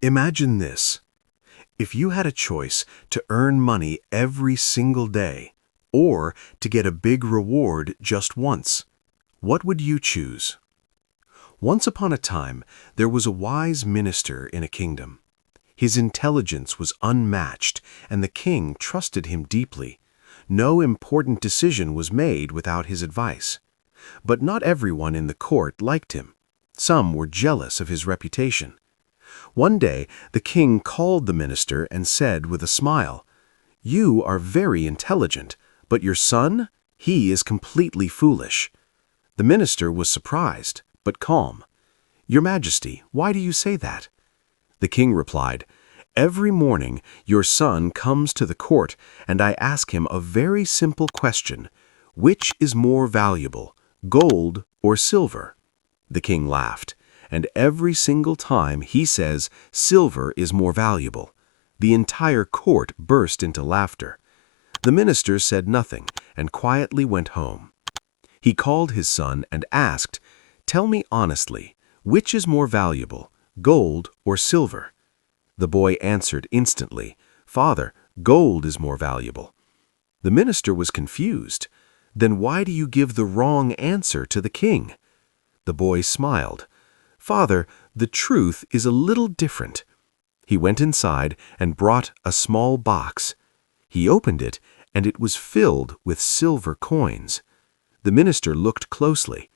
Imagine this. If you had a choice to earn money every single day or to get a big reward just once, what would you choose? Once upon a time, there was a wise minister in a kingdom. His intelligence was unmatched, and the king trusted him deeply. No important decision was made without his advice. But not everyone in the court liked him. Some were jealous of his reputation. One day, the king called the minister and said with a smile, "You are very intelligent, but your son, he is completely foolish." The minister was surprised, but calm. "Your Majesty, why do you say that?" The king replied, "Every morning your son comes to the court and I ask him a very simple question. Which is more valuable, gold or silver?" The king laughed, and every single time he says silver is more valuable. The entire court burst into laughter. The minister said nothing and quietly went home. He called his son and asked, "Tell me honestly, which is more valuable, gold or silver?" The boy answered instantly, "Father, gold is more valuable." The minister was confused. "Then why do you give the wrong answer to the king?" The boy smiled. "Father, the truth is a little different." He went inside and brought a small box. He opened it, and it was filled with silver coins. The minister looked closely.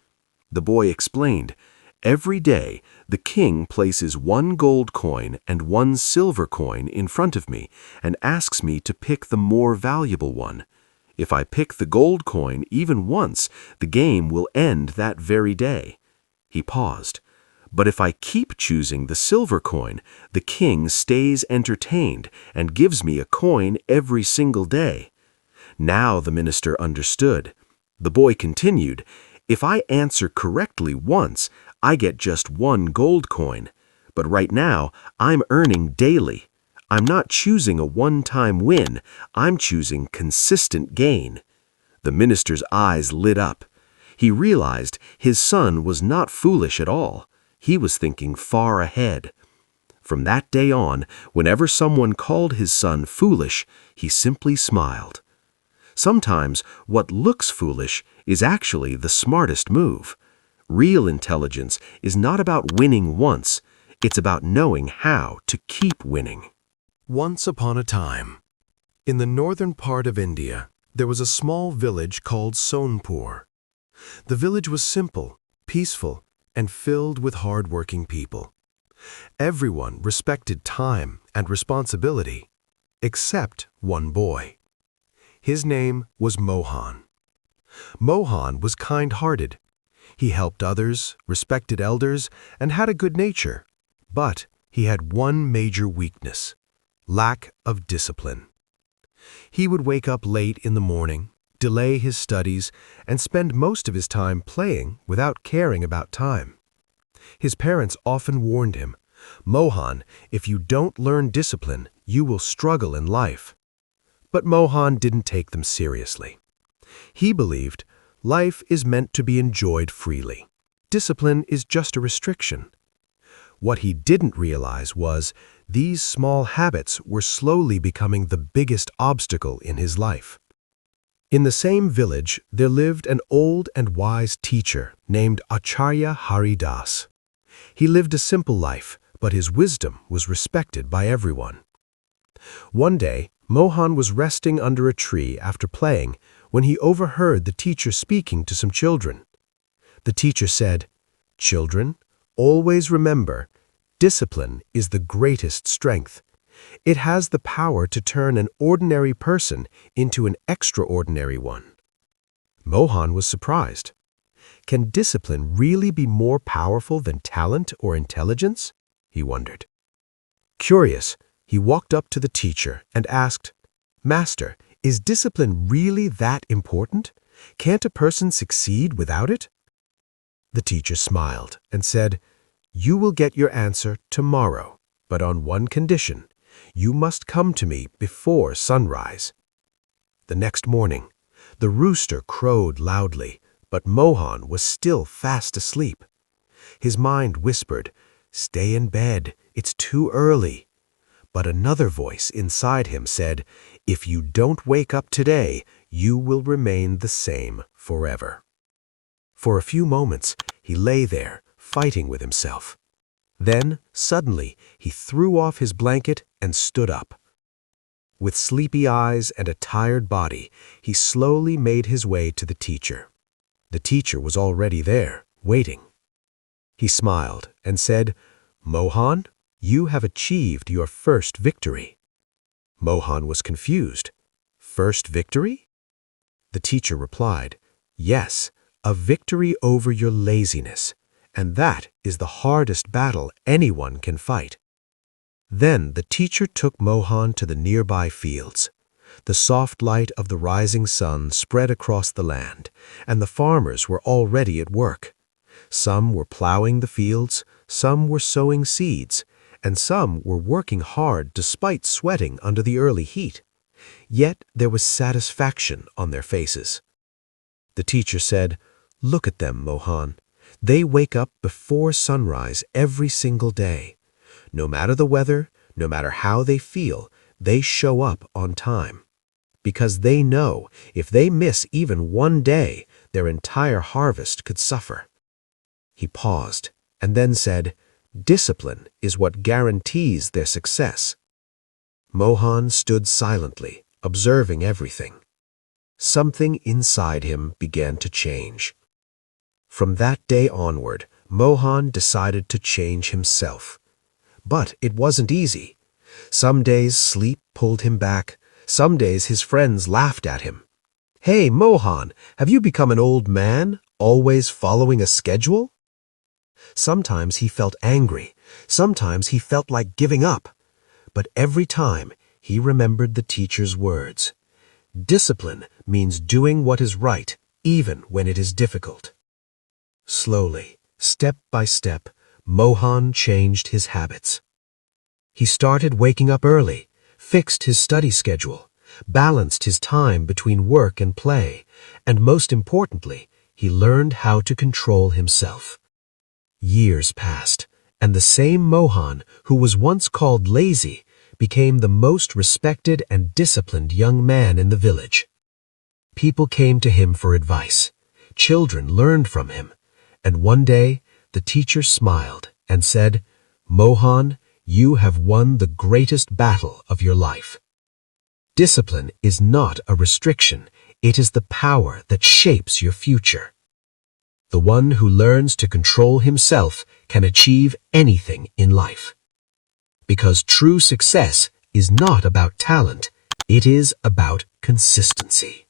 The boy explained, "Every day, the king places one gold coin and one silver coin in front of me and asks me to pick the more valuable one. If I pick the gold coin even once, the game will end that very day." He paused. "But if I keep choosing the silver coin, the king stays entertained and gives me a coin every single day." Now the minister understood. The boy continued, "If I answer correctly once, I get just one gold coin. But right now, I'm earning daily. I'm not choosing a one-time win, I'm choosing consistent gain." The minister's eyes lit up. He realized his son was not foolish at all. He was thinking far ahead. From that day on, whenever someone called his son foolish, he simply smiled. Sometimes what looks foolish is actually the smartest move. Real intelligence is not about winning once, it's about knowing how to keep winning. Once upon a time, in the northern part of India, there was a small village called Sonpur. The village was simple, peaceful, and filled with hard-working people. Everyone respected time and responsibility, except one boy. His name was Mohan. Mohan was kind-hearted. He helped others, respected elders, and had a good nature. But he had one major weakness: lack of discipline. He would wake up late in the morning, delay his studies, and spend most of his time playing without caring about time. His parents often warned him, "Mohan, if you don't learn discipline, you will struggle in life." But Mohan didn't take them seriously. He believed life is meant to be enjoyed freely. Discipline is just a restriction. What he didn't realize was these small habits were slowly becoming the biggest obstacle in his life. In the same village, there lived an old and wise teacher named Acharya Hari Das. He lived a simple life, but his wisdom was respected by everyone. One day, Mohan was resting under a tree after playing when he overheard the teacher speaking to some children. The teacher said, "Children, always remember, discipline is the greatest strength. It has the power to turn an ordinary person into an extraordinary one." Mohan was surprised. Can discipline really be more powerful than talent or intelligence? He wondered. Curious, he walked up to the teacher and asked, "Master, is discipline really that important? Can't a person succeed without it?" The teacher smiled and said, "You will get your answer tomorrow, but on one condition. You must come to me before sunrise." The next morning, the rooster crowed loudly, but Mohan was still fast asleep. His mind whispered, "Stay in bed. It's too early. But another voice inside him said, if you don't wake up today, you will remain the same forever. For a few moments, he lay there, fighting with himself. Then, suddenly, he threw off his blanket and stood up. With sleepy eyes and a tired body, he slowly made his way to the teacher. The teacher was already there, waiting. He smiled and said, Mohan, you have achieved your first victory. Mohan was confused. First victory? The teacher replied, yes, a victory over your laziness, and that is the hardest battle anyone can fight. Then the teacher took Mohan to the nearby fields. The soft light of the rising sun spread across the land, and the farmers were already at work. Some were plowing the fields, some were sowing seeds, and some were working hard despite sweating under the early heat. Yet there was satisfaction on their faces. The teacher said, look at them, Mohan. They wake up before sunrise every single day. No matter the weather, no matter how they feel, they show up on time. Because they know if they miss even one day, their entire harvest could suffer. He paused and then said, discipline is what guarantees their success. Mohan stood silently, observing everything. Something inside him began to change. From that day onward, Mohan decided to change himself. But it wasn't easy. Some days sleep pulled him back. Some days his friends laughed at him. Hey, Mohan, have you become an old man, always following a schedule? Sometimes he felt angry. Sometimes he felt like giving up. But every time he remembered the teacher's words. Discipline means doing what is right, even when it is difficult. Slowly, step by step, Mohan changed his habits. He started waking up early, fixed his study schedule, balanced his time between work and play, and most importantly, he learned how to control himself. Years passed, and the same Mohan, who was once called lazy, became the most respected and disciplined young man in the village. People came to him for advice. Children learned from him. And one day, the teacher smiled and said, Mohan, you have won the greatest battle of your life. Discipline is not a restriction. It is the power that shapes your future. The one who learns to control himself can achieve anything in life. Because true success is not about talent, it is about consistency.